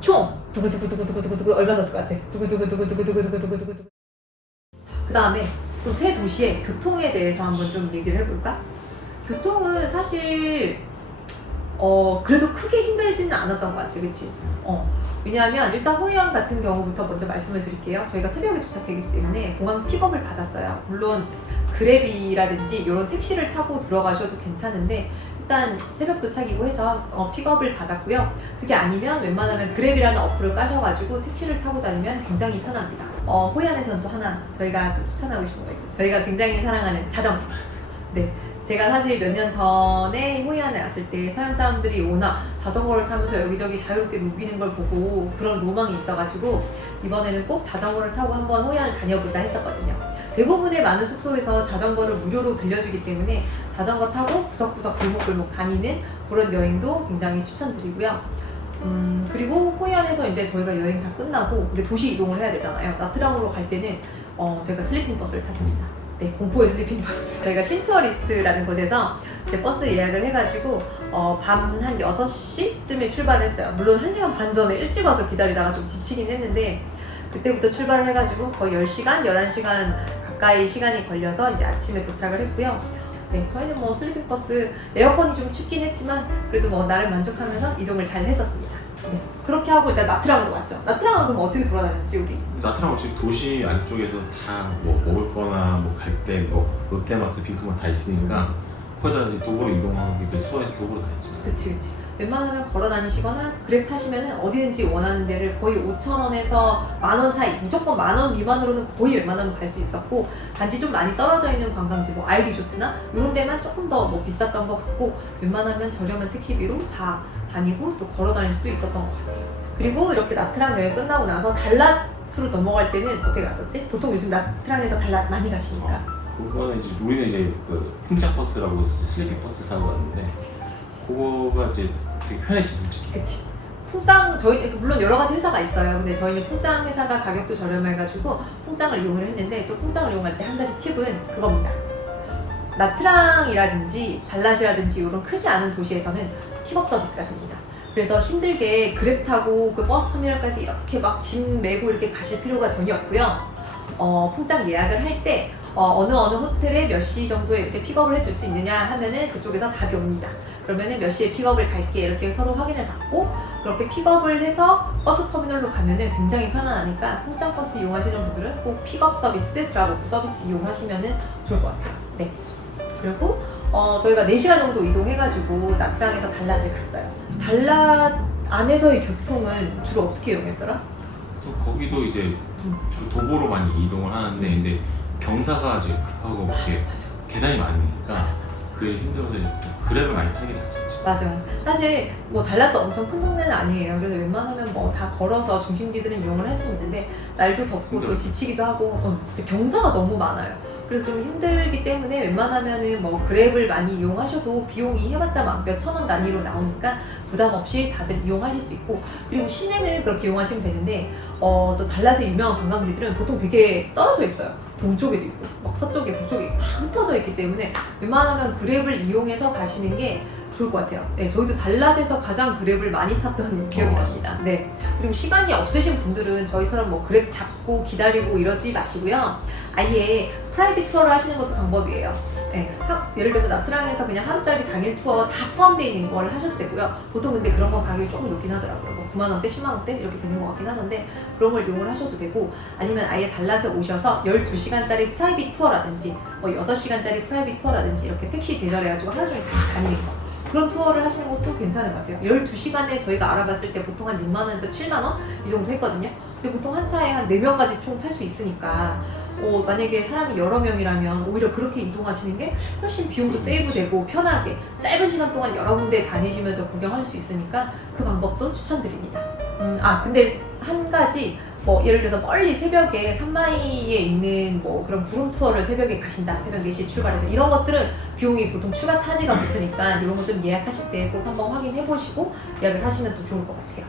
총 두구두구두구두구두구 얼마 썼을 것 같아? 두구두구두구두구두구두구두구. 그 다음에 또 세 도시의 교통에 대해서 한번 좀 얘기를 해볼까? 교통은 사실 그래도 크게 힘들지는 않았던 것 같아, 그치? 왜냐하면 일단 호이안 같은 경우부터 먼저 말씀을 드릴게요. 저희가 새벽에 도착했기 때문에 공항 픽업을 받았어요. 물론 그랩이라든지 이런 택시를 타고 들어가셔도 괜찮은데 일단 새벽 도착이고 해서 픽업을 받았고요. 그게 아니면 웬만하면 그랩이라는 어플을 까셔가지고 택시를 타고 다니면 굉장히 편합니다. 호이안에서는 또 하나 저희가 또 추천하고 싶은 거 있어요. 저희가 굉장히 사랑하는 자전거. 네. 제가 사실 몇 년 전에 호이안에 왔을 때 서양 사람들이 워낙 자전거를 타면서 여기저기 자유롭게 누비는 걸 보고 그런 로망이 있어가지고 이번에는 꼭 자전거를 타고 한번 호이안을 다녀보자 했었거든요. 대부분의 많은 숙소에서 자전거를 무료로 빌려주기 때문에 자전거 타고 구석구석 골목골목 다니는 그런 여행도 굉장히 추천드리고요. 그리고 호이안에서 이제 저희가 여행 다 끝나고 이제 도시 이동을 해야 되잖아요. 나트랑으로 갈 때는 저희가 슬리핑 버스를 탔습니다. 네, 공포의 슬리핑 버스. 저희가 신투어리스트라는 곳에서 이제 버스 예약을 해가지고 밤 한 6시쯤에 출발을 했어요. 물론 1시간 반 전에 일찍 와서 기다리다가 좀 지치긴 했는데 그때부터 출발을 해가지고 거의 10시간, 11시간 가까이 시간이 걸려서 이제 아침에 도착을 했고요. 네, 저희는 뭐 슬리핑 버스 에어컨이 좀 춥긴 했지만 그래도 뭐 나름 만족하면서 이동을 잘 했었습니다. 네, 그렇게 하고 일단 나트랑으로 왔죠. 나트랑은 그럼 어떻게 돌아다녔지 우리? 나트랑 지금 도시 안쪽에서 다 뭐 먹을 거나 뭐 갈 때 뭐 롯데마트, 핑크마트 다 있으니까 거기다 이제 도보로 이동하기도 수월해서 도보로 다녔지. 그치. 웬만하면 걸어 다니시거나 그랩 타시면은 어디든지 원하는 데를 거의 5,000원에서 10,000원 사이, 무조건 10,000원 미만으로는 거의 웬만하면 갈 수 있었고, 단지 좀 많이 떨어져 있는 관광지 뭐 아이리조트나 이런 데만 조금 더 뭐 비쌌던 것 같고, 웬만하면 저렴한 택시비로 다 다니고 또 걸어 다닐 수도 있었던 것 같아요. 그리고 이렇게 나트랑 여행 끝나고 나서 달랏으로 넘어갈 때는 어떻게 갔었지? 보통 요즘 나트랑에서 달랏 많이 가시니까. 그거는 이제 우리는 이제 그 풍짝 버스라고 슬리핑 버스 타고 갔는데 그거가 이제 되게 편했지 솔직히. 그치. 풍짱, 저희 물론 여러 가지 회사가 있어요. 근데 저희는 풍짱 회사가 가격도 저렴해가지고 풍짱을 이용을 했는데, 또 풍짱을 이용할 때 한 가지 팁은 그겁니다. 나트랑이라든지 달랏이라든지 이런 크지 않은 도시에서는 픽업 서비스가 됩니다. 그래서 힘들게 그랩 타고 그 버스 터미널까지 이렇게 막 짐 메고 이렇게 가실 필요가 전혀 없고요. 풍짱 예약을 할 때 어느 호텔에 몇 시 정도에 이렇게 픽업을 해줄 수 있느냐 하면은 그쪽에서 답이 옵니다. 그러면은 몇 시에 픽업을 갈게 이렇게 서로 확인을 받고 그렇게 픽업을 해서 버스 터미널로 가면은 굉장히 편안하니까 풍짱 버스 이용하시는 분들은 꼭 픽업 서비스, 드랍오프 서비스 이용하시면은 좋을 것 같아요. 네. 그리고 저희가 4시간 정도 이동해가지고 나트랑에서 달랏을 갔어요. 달랏 안에서의 교통은 주로 어떻게 이용했더라? 또 거기도 이제 주로 도보로 많이 이동을 하는데 근데 경사가 이제 급하고 이렇게 계단이 많으니까 그게 힘들어서 이제 그랩을 많이 타게 됐죠. 맞아. 사실 뭐 달랏도 엄청 큰 동네는 아니에요. 그래서 웬만하면 뭐 다 걸어서 중심지들은 이용을 할 수 있는데 날도 덥고 또 지치기도 하고 진짜 경사가 너무 많아요. 그래서 좀 힘들기 때문에 웬만하면은 뭐 그랩을 많이 이용하셔도 비용이 해봤자 막 몇천 원 단위로 나오니까 부담 없이 다들 이용하실 수 있고, 그리고 시내는 그렇게 이용하시면 되는데 또 달랏의 유명한 관광지들은 보통 되게 떨어져 있어요. 동쪽에도 있고 막 서쪽에 북쪽에 다 흩어져 있기 때문에 웬만하면 그랩을 이용해서 가시는 게 좋을 것 같아요. 네, 저희도 달랏에서 가장 그랩을 많이 탔던 기억이 납니다. 네. 그리고 시간이 없으신 분들은 저희처럼 뭐 그랩 잡고 기다리고 이러지 마시고요. 아예 프라이빗 투어를 하시는 것도 방법이에요. 네, 예를 들어서 나트랑에서 그냥 하루짜리 당일 투어 다 포함되어 있는 걸 하셔도 되고요. 보통 근데 그런 건 가격이 조금 높긴 하더라고요. 뭐 9만 원대, 10만 원대 이렇게 되는 것 같긴 하는데 그런 걸 이용을 하셔도 되고, 아니면 아예 달랏에 오셔서 12시간짜리 프라이빗 투어라든지 뭐 6시간짜리 프라이빗 투어라든지 이렇게 택시 대절해가지고 하루 종일 같이 다니는 거, 그런 투어를 하시는 것도 괜찮은 것 같아요. 12시간에 저희가 알아봤을 때 보통 한 6만 원에서 7만 원 이 정도 했거든요. 근데 보통 한 차에 한 4명까지 총 탈 수 있으니까 만약에 사람이 여러 명이라면 오히려 그렇게 이동하시는 게 훨씬 비용도 세이브되고 편하게 짧은 시간 동안 여러 군데 다니시면서 구경할 수 있으니까 그 방법도 추천드립니다. 근데 한 가지 뭐 예를 들어서 멀리 새벽에 산마이에 있는 뭐 그런 구름 투어를 새벽에 가신다, 새벽 4시에 출발해서, 이런 것들은 비용이 보통 추가 차지가 붙으니까 이런 것들 예약하실 때 꼭 한번 확인해 보시고 예약을 하시면 또 좋을 것 같아요.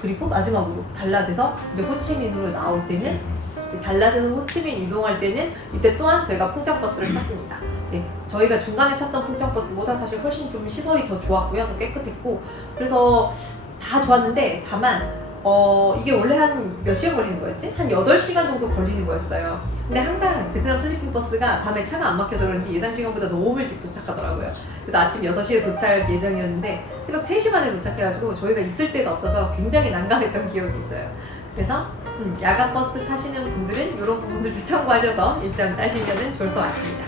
그리고 마지막으로 달랏에서 이제 호치민으로 나올 때는, 이제 달랏에서 호치민 이동할 때는 이때 또한 저희가 풍짱 버스를 탔습니다. 네, 저희가 중간에 탔던 풍짱 버스보다 사실 훨씬 좀 시설이 더 좋았고요, 더 깨끗했고, 그래서 다 좋았는데 다만 이게 원래 한 몇 시간 걸리는 거였지? 한 8시간 정도 걸리는 거였어요. 근데 항상 베트남 슬리핑 버스가 밤에 차가 안 막혀서 그런지 예상 시간보다 너무 일찍 도착하더라고요. 그래서 아침 6시에 도착 예정이었는데 새벽 3시 반에 도착해가지고 저희가 있을 데가 없어서 굉장히 난감했던 기억이 있어요. 그래서 야간 버스 타시는 분들은 이런 부분들도 참고하셔서 일정 짜시면 좋을 것 같습니다.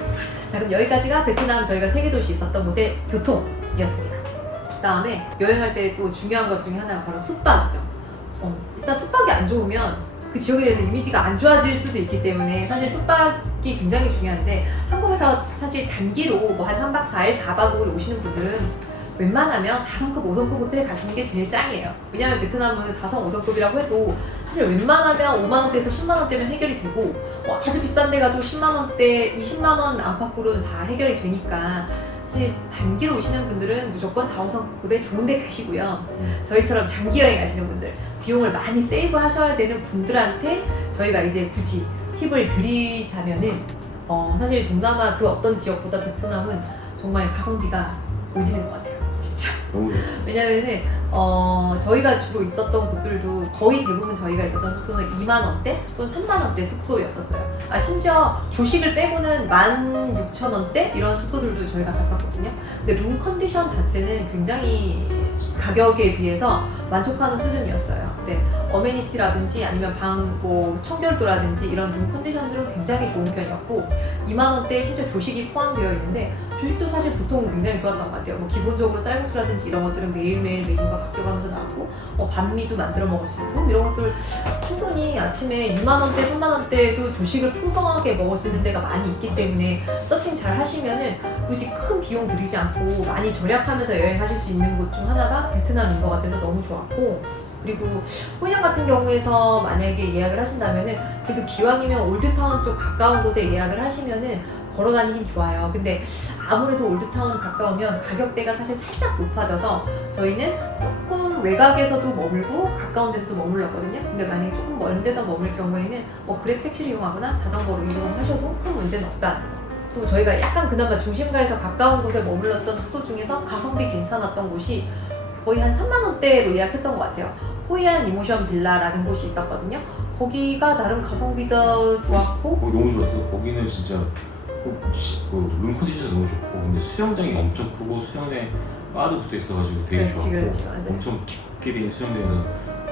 자, 그럼 여기까지가 베트남 저희가 3개 도시 있었던 곳의 교통이었습니다. 그 다음에 여행할 때 또 중요한 것 중에 하나가 바로 숙박이죠. 일단 숙박이 안 좋으면 그 지역에 대해서 이미지가 안 좋아질 수도 있기 때문에 사실 숙박이 굉장히 중요한데 한국에서 사실 단기로 뭐 한 3박 4일, 4박 5일 오시는 분들은 웬만하면 4성급, 5성급 호텔 가시는 게 제일 짱이에요. 왜냐면 베트남은 4성, 5성급이라고 해도 사실 웬만하면 5만원대에서 10만원대면 해결이 되고 아주 비싼 데 가도 10만원대, 20만원 안팎으로는 다 해결이 되니까 사실 단기로 오시는 분들은 무조건 4, 5성급에 좋은 데 가시고요. 저희처럼 장기 여행 가시는 분들, 비용을 많이 세이브 하셔야 되는 분들한테 저희가 이제 굳이 팁을 드리자면은 사실 동남아 그 어떤 지역보다 베트남은 정말 가성비가 오지는 것 같아요. 진짜. 너무 좋았어요. 왜냐면은 저희가 주로 있었던 곳들도 거의 대부분 저희가 있었던 숙소는 2만원대 또는 3만원대 숙소였었어요. 심지어 조식을 빼고는 16,000원대 이런 숙소들도 저희가 갔었거든요. 근데 룸 컨디션 자체는 굉장히 가격에 비해서 만족하는 수준이었어요. 네, 어메니티라든지 아니면 뭐 청결도라든지 이런 룸 컨디션들은 굉장히 좋은 편이었고 2만원대에 심지어 조식이 포함되어 있는데 조식도 사실 보통 굉장히 좋았던 것 같아요. 뭐 기본적으로 쌀국수라든지 이런 것들은 매일매일 메뉴가 바뀌어가면서 나왔고 반미도 만들어 먹을 수 있고 이런 것들 충분히 아침에 2만원대, 3만원대에도 조식을 풍성하게 먹을 수 있는 데가 많이 있기 때문에 서칭 잘 하시면은 굳이 큰 비용 들이지 않고 많이 절약하면서 여행하실 수 있는 곳 중 하나가 베트남인 것 같아서 너무 좋았고 그리고 호이안 같은 경우에서 만약에 예약을 하신다면은 그래도 기왕이면 올드타운 쪽 가까운 곳에 예약을 하시면은 걸어 다니긴 좋아요. 근데 아무래도 올드타운 가까우면 가격대가 사실 살짝 높아져서 저희는 조금 외곽에서도 머물고 가까운 데서도 머물렀거든요. 근데 만약에 조금 먼 데서 머물 경우에는 그랩 택시를 이용하거나 자전거로 이동하셔도 큰 문제는 없다는 거. 또 저희가 약간 그나마 중심가에서 가까운 곳에 머물렀던 숙소 중에서 가성비 괜찮았던 곳이 거의 한 3만원대로 예약했던 것 같아요. 호이안 이모션 빌라라는 곳이 있었거든요. 거기가 나름 가성비도 좋았고 너무 좋았어. 거기는 진짜 룸 컨디션도 너무 좋고 근데 수영장이 엄청 크고 수영장에 바도 붙어 있어가지고 되게 좋았고 그렇지, 맞아. 엄청 깊게 된 수영장에서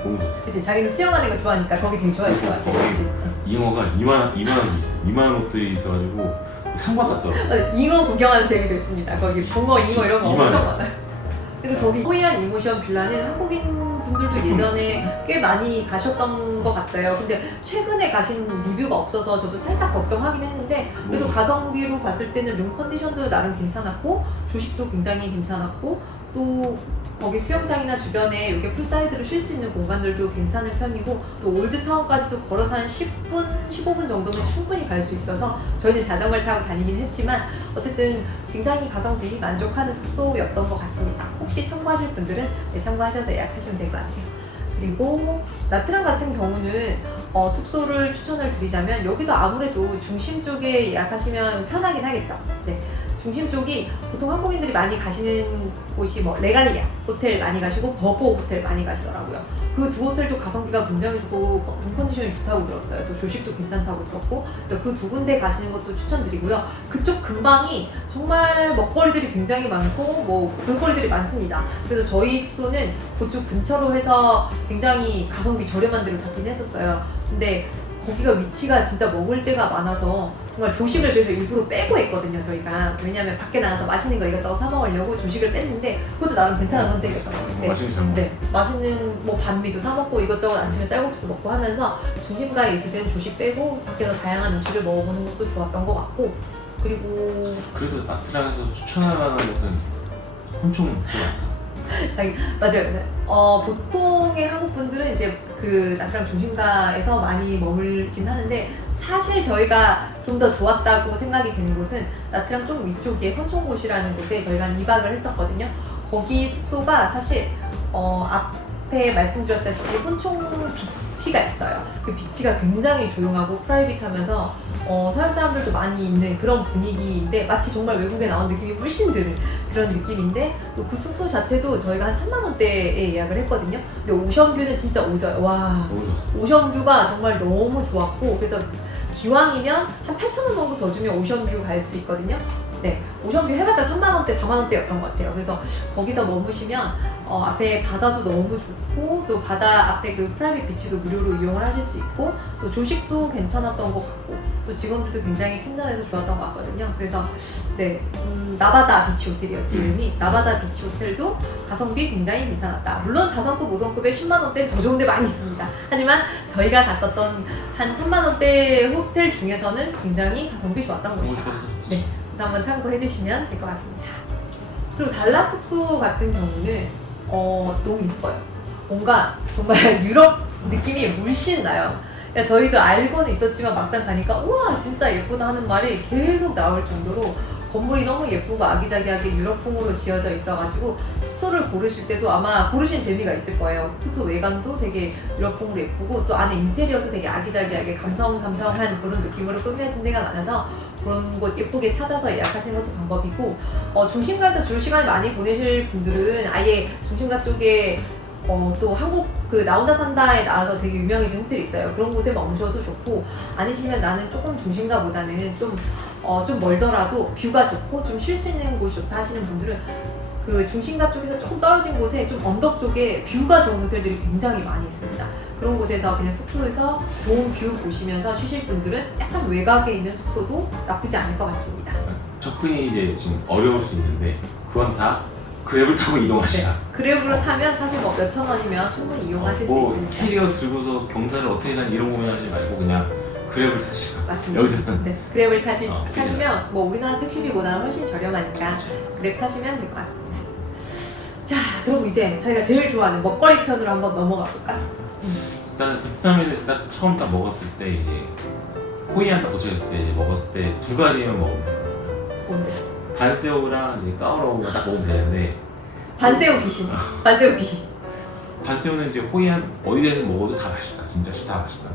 너무 좋았어. 그치, 자기는 수영하는 거 좋아하니까 거기 되게 좋아했을 것 같아. 그치? 잉어가 2만원이 있어. 2만원 옷들이 있어가지고 상과 같더라고. 잉어 구경하는 재미도 있습니다. 거기 붕어, 잉어 이런 거 엄청 많아요. 그래서 거기 호이안 이모션 빌라는 한국인 분들도 예전에 꽤 많이 가셨던 것 같아요. 근데 최근에 가신 리뷰가 없어서 저도 살짝 걱정하긴 했는데 그래도 가성비로 봤을 때는 룸 컨디션도 나름 괜찮았고 조식도 굉장히 괜찮았고 또 거기 수영장이나 주변에 이게 풀사이드로 쉴 수 있는 공간들도 괜찮은 편이고 또 올드타운까지도 걸어서 한 10분, 15분 정도면 충분히 갈 수 있어서 저희는 자전거를 타고 다니긴 했지만 어쨌든 굉장히 가성비 만족하는 숙소였던 것 같습니다. 혹시 참고하실 분들은 참고하셔서 예약하시면 될 것 같아요. 그리고 나트랑 같은 경우는 숙소를 추천을 드리자면 여기도 아무래도 중심 쪽에 예약하시면 편하긴 하겠죠. 네. 중심 쪽이 보통 한국인들이 많이 가시는 곳이 레갈리아 호텔 많이 가시고 버거 호텔 많이 가시더라고요. 그 두 호텔도 가성비가 굉장히 좋고 룸 컨디션이 좋다고 들었어요. 또 조식도 괜찮다고 들었고 그래서 그 두 군데 가시는 것도 추천드리고요. 그쪽 근방이 정말 먹거리들이 굉장히 많고 볼거리들이 많습니다. 그래서 저희 숙소는 그쪽 근처로 해서 굉장히 가성비 저렴한 데로 잡긴 했었어요. 근데 거기가 위치가 진짜 먹을 데가 많아서 정말 조식을 그래서 일부러 빼고 했거든요, 저희가. 왜냐면 밖에 나가서 맛있는 거 이것저것 사 먹으려고 조식을 뺐는데 그것도 나름 괜찮은 선택이었던 것 같아요. 맛있는 잘 먹었어. 네, 맛있는 반미도 사 먹고 이것저것 아침에 쌀국수도 먹고 하면서 중심가에 있을 때는 조식 빼고 밖에서 다양한 음식을 먹어보는 것도 좋았던 것 같고 그리고 그래도 나트랑에서 추천할 만한 것은 엄청 맞아요. 보통의 한국 분들은 이제 그 나트랑 중심가에서 많이 머물긴 하는데 사실 저희가 좀 더 좋았다고 생각이 되는 곳은 나트랑 좀 위쪽에 헌총곳이라는 곳에 저희가 한 2박을 했었거든요. 거기 숙소가 사실 앞에 말씀드렸다시피 혼총 비치가 있어요. 그 비치가 굉장히 조용하고 프라이빗하면서 서양 사람들도 많이 있는 그런 분위기인데 마치 정말 외국에 나온 느낌이 물씬 드는 그런 느낌인데 그 숙소 자체도 저희가 한 3만 원대에 예약을 했거든요. 근데 오션뷰는 진짜 오져요. 와, 너무 좋았어. 오션뷰가 정말 너무 좋았고 그래서 기왕이면 한 8,000원 정도 더 주면 오션뷰 갈 수 있거든요. 네, 오션뷰 해봤자 3만 원대, 4만 원대였던 것 같아요. 그래서 거기서 머무시면 앞에 바다도 너무 좋고 또 바다 앞에 그 프라이빗 비치도 무료로 이용을 하실 수 있고 또 조식도 괜찮았던 것 같고 또 직원들도 굉장히 친절해서 좋았던 것 같거든요. 그래서 네, 나바다 비치 호텔이었지 이름이. 나바다 비치 호텔도 가성비 굉장히 괜찮았다. 물론 4성급, 5성급에 10만 원대 더 좋은 데 많이 있습니다. 하지만 저희가 갔었던 한 3만 원대 호텔 중에서는 굉장히 가성비 좋았던 너무 곳이다. 좋았어. 네, 그래서 한번 참고해 주시면 될 것 같습니다. 그리고 달랏 숙소 같은 경우는 너무 예뻐요. 뭔가 정말 유럽 느낌이 물씬 나요. 그러니까 저희도 알고는 있었지만 막상 가니까 우와 진짜 예쁘다 하는 말이 계속 나올 정도로 건물이 너무 예쁘고 아기자기하게 유럽풍으로 지어져 있어가지고 숙소를 고르실 때도 아마 고르신 재미가 있을 거예요. 숙소 외관도 되게 유럽풍으로 예쁘고 또 안에 인테리어도 되게 아기자기하게 감성한 그런 느낌으로 꾸며진 데가 많아서 그런 곳 예쁘게 찾아서 예약하시는 것도 방법이고 중심가에서 줄 시간을 많이 보내실 분들은 아예 중심가 쪽에 또 한국 그 나 혼자 산다에 나와서 되게 유명해진 호텔이 있어요. 그런 곳에 머무셔도 좋고 아니시면 나는 조금 중심가보다는 좀 멀더라도 뷰가 좋고 좀 쉴 수 있는 곳이 좋다 하시는 분들은 그 중심가 쪽에서 조금 떨어진 곳에 좀 언덕 쪽에 뷰가 좋은 호텔들이 굉장히 많이 있습니다. 그런 곳에서 그냥 숙소에서 좋은 뷰 보시면서 쉬실 분들은 약간 외곽에 있는 숙소도 나쁘지 않을 것 같습니다. 접근이 이제 좀 어려울 수 있는데 그건 다 그랩을 타고 이동하시라. 그랩으로 타면 사실 뭐 몇천 원이면 충분히 이용하실 수 있습니다. 캐리어 들고서 경사를 어떻게 가니 이런 고민하지 말고 그냥 그랩을 타시라. 맞습니다. 여기서는 네, 그랩을 타시면 그냥. 뭐 우리나라 택시비보다는 훨씬 저렴하니까 그랩 타시면 될 것 같습니다. 자, 그럼 이제 저희가 제일 좋아하는 먹거리 편으로 한번 넘어가 볼까? 일단 베트남에서 딱 처음 딱 먹었을 때 이제 호이안 딱 도착했을 때 이제 먹었을 때 두 가지만 먹으면 될 것 같아요. 뭔데? 반새우랑 이제 까오로우가 딱 먹으면 되는데 반새우 귀신. 반새우 귀신. 반새우는 이제 호이안 어디에서 먹어도 다 맛있다. 진짜 다 맛있다.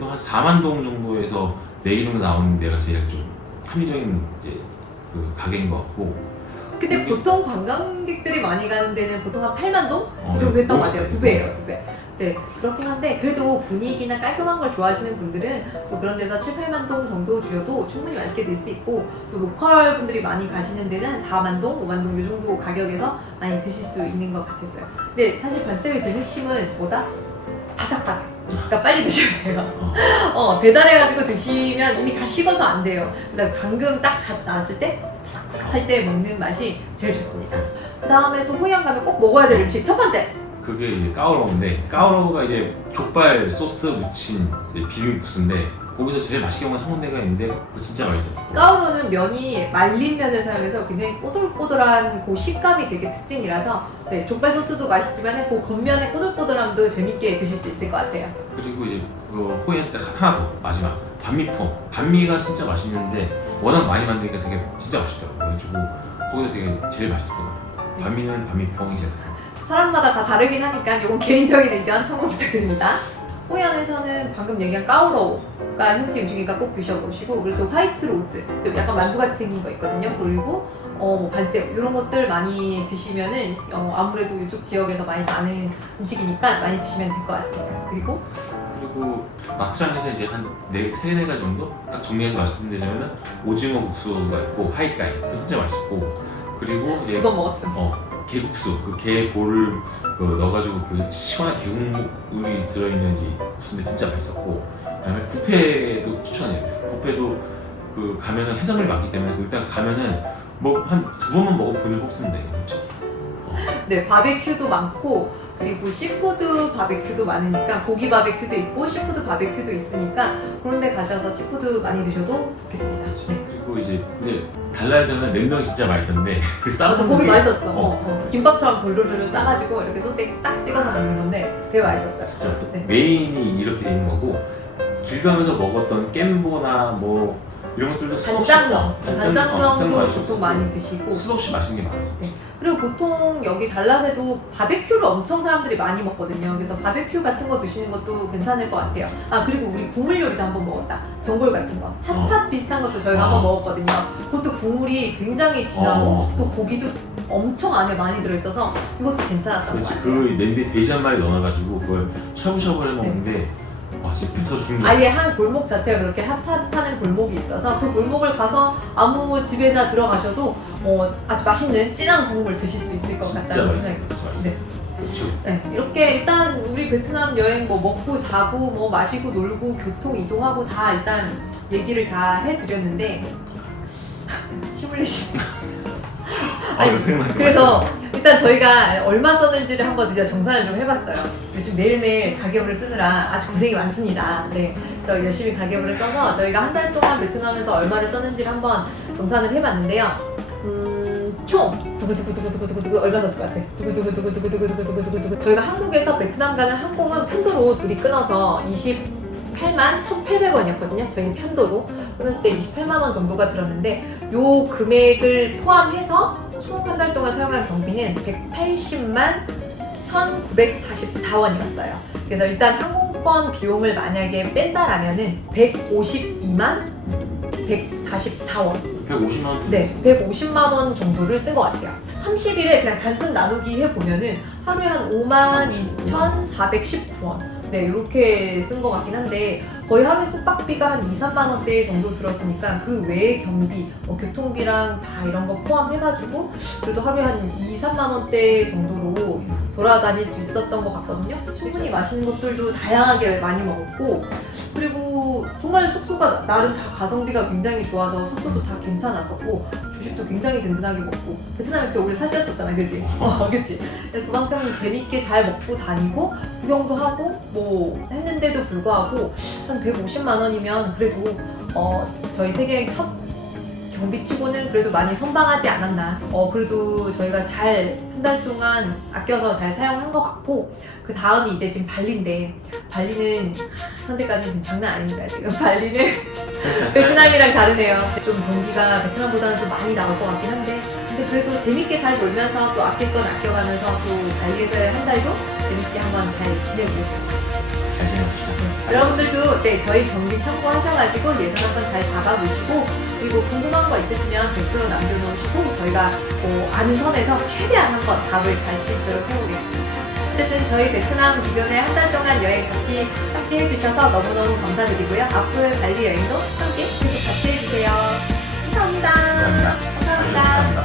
또 한 4만 동 정도에서 4개 정도 나오는 데가 제일 좀 합리적인 이제 그 가게인 것 같고. 근데 보통 관광객들이 많이 가는 데는 보통 한 8만 동? 그 정도 했던 너무 것 같아요. 비싸요. 2배예요, 너무 2배. 네, 그렇긴 한데 그래도 분위기나 깔끔한 걸 좋아하시는 분들은 또 그런 데서 7, 8만 동 정도 주셔도 충분히 맛있게 들 수 있고 또 로컬 분들이 많이 가시는 데는 4만 동, 5만 동 이 정도 가격에서 많이 드실 수 있는 것 같았어요. 근데 사실 반새우의 제일 핵심은 뭐다? 바삭바삭. 그러니까 빨리 드셔야 돼요. 배달해가지고 드시면 이미 다 식어서 안 돼요. 그래서 방금 딱 나왔을 때 바삭바삭할 때 먹는 맛이 제일 좋습니다. 그 다음에 또 호이안 가면 꼭 먹어야 될 음식 첫 번째. 그게 이제 까오로우인데 까오로우가 이제 족발 소스 묻힌 비빔국수인데 거기서 제일 맛있게 먹는 한 군데가 있는데 그거 진짜 맛있었고. 까오로는 면이 말린 면을 사용해서 굉장히 꼬들꼬들한 그 식감이 되게 특징이라서 네, 족발 소스도 맛있지만 그 겉면의 꼬들꼬들함도 재밌게 드실 수 있을 것 같아요. 그리고 이제 그 호이안에서 딱 하나 더 마지막 반미퐁. 반미가 진짜 맛있는데 워낙 많이 만드니까 되게 진짜 맛있더라고요. 그래가지고 거기가 되게 제일 맛있었던 것 같아요. 반미는 반미퐁이 제일 맛있어요. 사람마다 다 다르긴 하니까 이건 개인적인 의견 참고 부탁드립니다. 호이안에서는 방금 얘기한 까오로우가 현지 음식이니까 꼭 드셔보시고 그리고 또 화이트 로즈 약간 만두같이 생긴 거 있거든요. 그리고 뭐 반새우 이런 것들 많이 드시면은 아무래도 이쪽 지역에서 많이 나는 음식이니까 많이 드시면 될 것 같습니다. 그리고 나트랑에서 이제 한 3-4가지 정도 딱 정리해서 말씀드리자면은 오징어 국수가 있고 하이까이 그거 진짜 맛있고 그리고 이제 두 번 먹었음. 게국수 그 게볼을 넣어가지고 그 시원한 게국물이 들어있는지 국수인데 진짜 맛있었고 그다음에 뷔페도 추천해요. 뷔페도 그 가면은 해산물이 많기 때문에 일단 가면은 뭐 한 2번만 먹어보는 뽑으면 돼요. 솔직히. 네, 바베큐도 많고 그리고 시푸드 바베큐도 많으니까 고기 바베큐도 있고 시푸드 바베큐도 있으니까 그런 데 가셔서 시푸드 많이 드셔도 좋겠습니다. 네. 그리고 이제 근데 달라에서는 냉동이 진짜 맛있었는데 그 맞아, 쌈 고기 맛있었어. 김밥처럼 돌돌돌 싸가지고 이렇게 소스에 딱 찍어서 먹는 건데 되게 맛있었어요. 진짜 네. 메인이 이렇게 돼 있는 거고 길 가면서 먹었던 겜보나 뭐 이런 것들도 수없이 간장렁도 보통 많이 드시고 수없이 맛있는 게 많아요. 그리고 보통 여기 달랏에도 바베큐를 엄청 사람들이 많이 먹거든요. 그래서 바베큐 같은 거 드시는 것도 괜찮을 것 같아요. 아 그리고 우리 국물 요리도 한번 먹었다. 전골 같은 거 핫팟 비슷한 것도 저희가 한번 먹었거든요. 그것도 국물이 굉장히 진하고 또 고기도 엄청 안에 많이 들어있어서 이것도 괜찮았던 것 그렇지. 같아요. 그 냄비에 돼지 한 마리 넣어가지고 그걸 샤브샤브를 해 먹는데 와 진짜 배 터지는 거 아예 한 골목 자체가 그렇게 핫팟하는 골목이 있어서 그 골목을 가서 아무 집에나 들어가셔도 아주 맛있는 진한 국물 드실 수 있을 것 진짜 같다는 맛있어. 생각이 진짜 듭니다. 맛있어. 그렇죠. 네, 이렇게 일단 우리 베트남 여행 뭐 먹고 자고 뭐 마시고 놀고 교통 이동하고 다 일단 얘기를 다 해드렸는데 침 흘리십니다. 아니, 그래서 일단 저희가 얼마 썼는지를 한번 진짜 정산을 좀 해봤어요. 요즘 매일매일 가계부를 쓰느라 아주 고생이 많습니다. 네, 그래서 열심히 가계부를 써서 저희가 한 달 동안 베트남에서 얼마를 썼는지를 한번 정산을 해봤는데요. 총 두구두구두구두구두구 얼마 썼을 것 같아? 두구두구두구두구두구두구두구 저희가 한국에서 베트남 가는 항공은 편도로 둘이 끊어서 28만 1,800원이었거든요. 저희는 편도로 끊었을 때 28만 원 정도가 들었는데 요 금액을 포함해서 총 한 달 동안 사용한 경비는 180만 1,944원이었어요. 그래서 일단 항공권 비용을 만약에 뺀다라면은 152만 144원. 150만 원? 네, 150만 원 정도를 쓴 것 같아요. 30일에 그냥 단순 나누기 해보면은 하루에 한 52,419원. 네, 이렇게 쓴 것 같긴 한데 거의 하루에 숙박비가 한 2, 3만 원대 정도 들었으니까 그 외의 경비, 교통비랑 다 이런 거 포함해가지고 그래도 하루에 한 2, 3만 원대 정도로 돌아다닐 수 있었던 것 같거든요. 충분히 맛있는 것들도 다양하게 많이 먹었고 그리고 정말 숙소가 나름 가성비가 굉장히 좋아서 숙소도 다 괜찮았었고 조식도 굉장히 든든하게 먹고 베트남에서 오래 살찌었었잖아, 그치? 그치? 그만큼 재밌게 잘 먹고 다니고 구경도 하고 뭐 했는데도 불구하고 한 150만 원이면 그래도 저희 세계여행 첫 경비치고는 그래도 많이 선방하지 않았나. 그래도 저희가 잘 한 달 동안 아껴서 잘 사용한 것 같고 그 다음이 이제 지금 발리인데 발리는 현재까지 지금 장난 아닙니다. 지금 발리는 베트남이랑 다르네요. 좀 경비가 베트남보다는 좀 많이 나올 것 같긴 한데 근데 그래도 재밌게 잘 놀면서 또 아낄 건 아껴가면서 또 발리에서의 한 달도 재밌게 한번 잘 지내보겠습니다. 잘 지내봅시다. 여러분들도 저희 경비 참고하셔가지고 예산 한번 잘 잡아보시고 그리고 궁금한 거 있으시면 댓글로 남겨놓으시고 저희가 아는 선에서 최대한 한번 답을 갈 수 있도록 해보겠습니다. 어쨌든 저희 베트남 기존에 한 달 동안 여행 같이 함께 해주셔서 너무너무 감사드리고요. 앞으로 발리 여행도 함께 계속 같이 해주세요. 감사합니다. 감사합니다.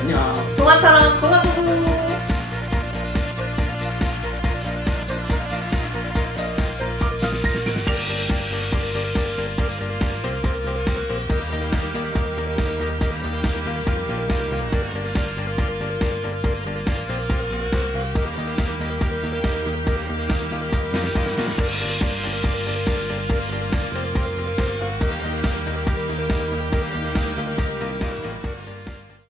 안녕. 동화처럼 동화부부